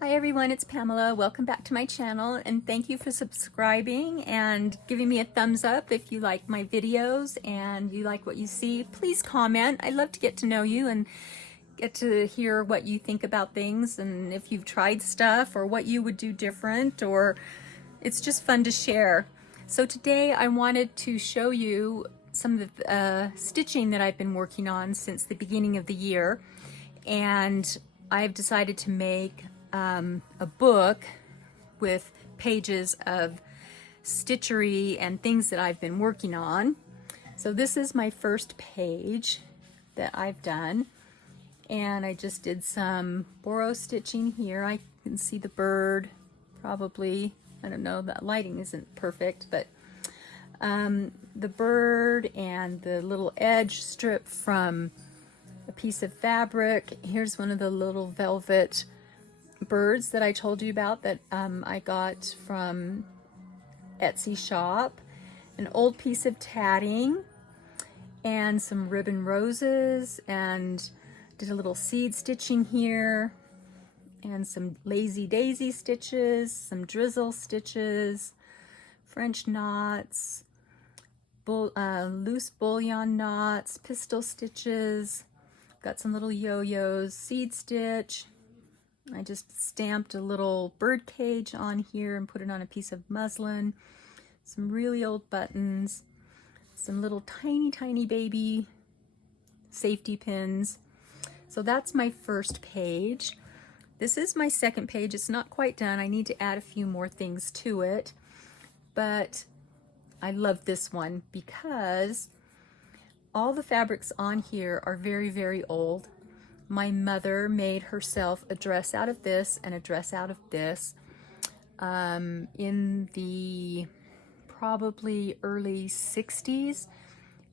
Hi everyone, it's Pamela. Welcome back to my channel and thank you for subscribing and giving me a thumbs up if you like my videos and you like what you see. Please comment. I love to get to know you and get to hear what you think about things and if you've tried stuff or what you would do different, or it's just fun to share. So today I wanted to show you some of the stitching that I've been working on since the beginning of the year, and I've decided to make a book with pages of stitchery and things that I've been working on. So this is my first page that I've done, and I just did some borrow stitching here. I can see the bird probably. I don't know, that lighting isn't perfect, but the bird and the little edge strip from a piece of fabric. Here's one of the little velvet birds that I told you about that I got from Etsy shop. An old piece of tatting and some ribbon roses, and did a little seed stitching here and some lazy daisy stitches, some drizzle stitches, French knots, loose bullion knots, pistol stitches, got some little yo-yos, seed stitch. I just stamped a little bird cage on here and put it on a piece of muslin, some really old buttons, some little tiny baby safety pins. So that's my first page. This is my second page. It's not quite done. I need to add a few more things to it, but I love this one because all the fabrics on here are very old. My mother made herself a dress out of this and a dress out of this in the probably early 60s,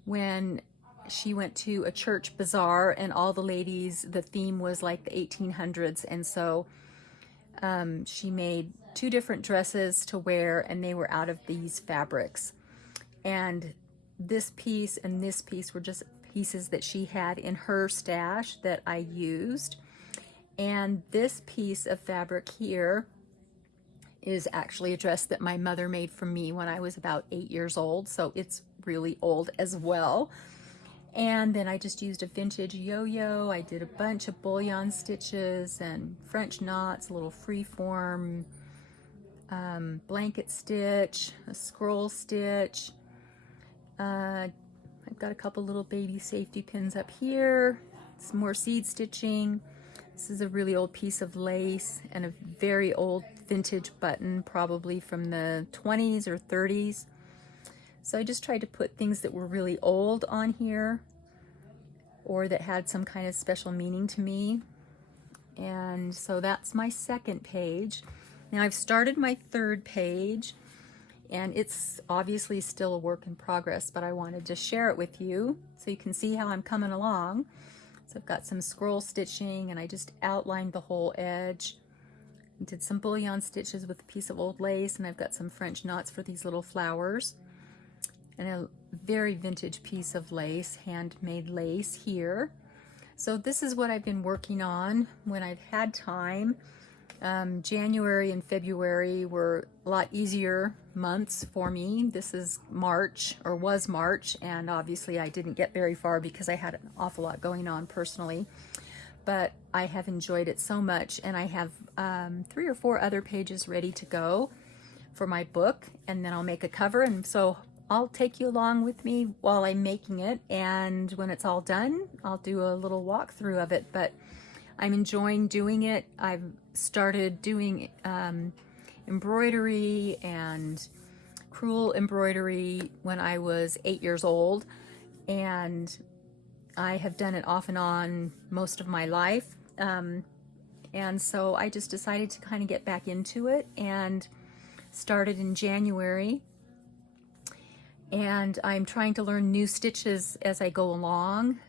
when she went to a church bazaar and all the ladies, the theme was like the 1800s, and so she made two different dresses to wear and they were out of these fabrics. And this piece and this piece were just pieces that she had in her stash that I used. And this piece of fabric here is actually a dress that my mother made for me when I was about 8 years old, so it's really old as well. And then I just used a vintage yo-yo. I did a bunch of bullion stitches and French knots, a little freeform blanket stitch, a scroll stitch. I've got a couple little baby safety pins up here, some more seed stitching. This is a really old piece of lace and a very old vintage button, probably from the 20s or 30s. So I just tried to put things that were really old on here or that had some kind of special meaning to me. And so that's my second page. Now I've started my third page, and it's obviously still a work in progress, but I wanted to share it with you so you can see how I'm coming along. So I've got some scroll stitching and I just outlined the whole edge. Did some bullion stitches with a piece of old lace, and I've got some French knots for these little flowers. And a very vintage piece of lace, handmade lace here. So this is what I've been working on when I've had time. January and February were a lot easier months for me. This is March, or was March, and obviously I didn't get very far because I had an awful lot going on personally. But I have enjoyed it so much, and I have 3 or 4 other pages ready to go for my book, and then I'll make a cover, and so I'll take you along with me while I'm making it, and when it's all done, I'll do a little walkthrough of it. But I'm enjoying doing it. I've started doing embroidery and crewel embroidery when I was 8 years old, and I have done it off and on most of my life. And so I just decided to kind of get back into it and started in January. And I'm trying to learn new stitches as I go along.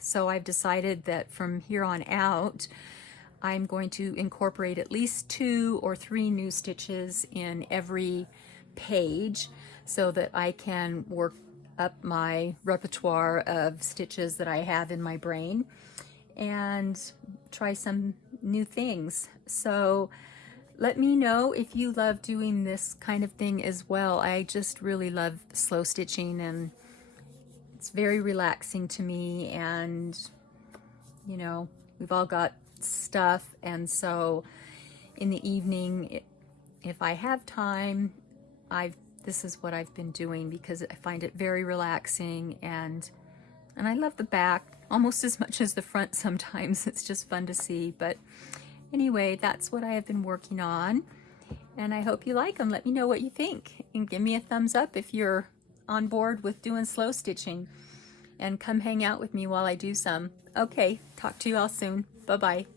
So I've decided that from here on out, I'm going to incorporate at least 2 or 3 new stitches in every page so that I can work up my repertoire of stitches that I have in my brain and try some new things. So let me know if you love doing this kind of thing as well. I just really love slow stitching, and it's very relaxing to me. And you know, we've all got stuff, and so in the evening, if I have time, this is what I've been doing because I find it very relaxing, and I love the back almost as much as the front sometimes. It's just fun to see. But anyway, that's what I have been working on, and I hope you like them. Let me know what you think, and give me a thumbs up if you're on board with doing slow stitching, and come hang out with me while I do some. Okay, talk to you all soon. Bye-bye.